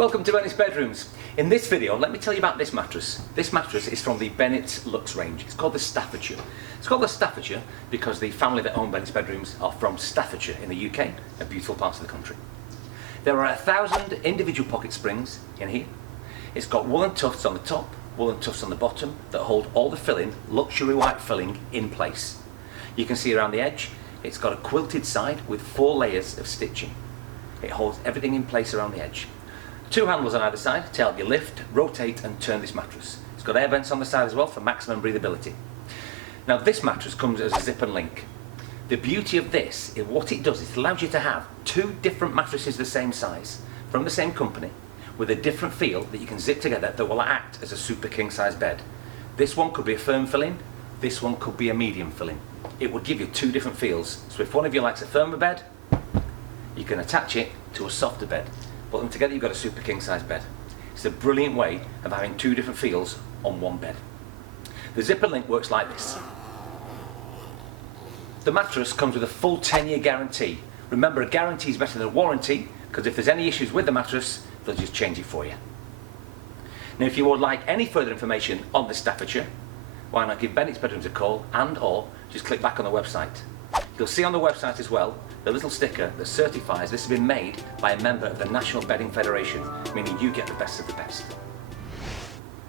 Welcome to Bennetts Bedrooms. In this video, let me tell you about this mattress. This mattress is from the Bennetts Lux range. It's called the Staffordshire. It's called the Staffordshire because the family that own Bennetts Bedrooms are from Staffordshire in the UK, a beautiful part of the country. There are 1,000 individual pocket springs in here. It's got woolen tufts on the top, woolen tufts on the bottom that hold all the filling, luxury white filling, in place. You can see around the edge, it's got a quilted side with 4 layers of stitching. It holds everything in place around the edge. 2 handles on either side to help you lift, rotate and turn this mattress. It's got air vents on the side as well for maximum breathability. Now this mattress comes as a zip and link. The beauty of this is what it does, it allows you to have 2 different mattresses the same size from the same company with a different feel that you can zip together that will act as a super king size bed. This one could be a firm filling, this one could be a medium filling. It would give you 2 different feels. So if one of you likes a firmer bed, you can attach it to a softer bed. Put them together, you've got a super king size bed. It's a brilliant way of having 2 different feels on one bed. The zipper link works like this. The mattress comes with a full 10-year guarantee. Remember, a guarantee is better than a warranty because if there's any issues with the mattress, they'll just change it for you. Now if you would like any further information on the Staffordshire, why not give Bennetts Bedrooms a call and/or just click back on the website. You'll see on the website as well the little sticker that certifies this has been made by a member of the National Bedding Federation, meaning you get the best of the best.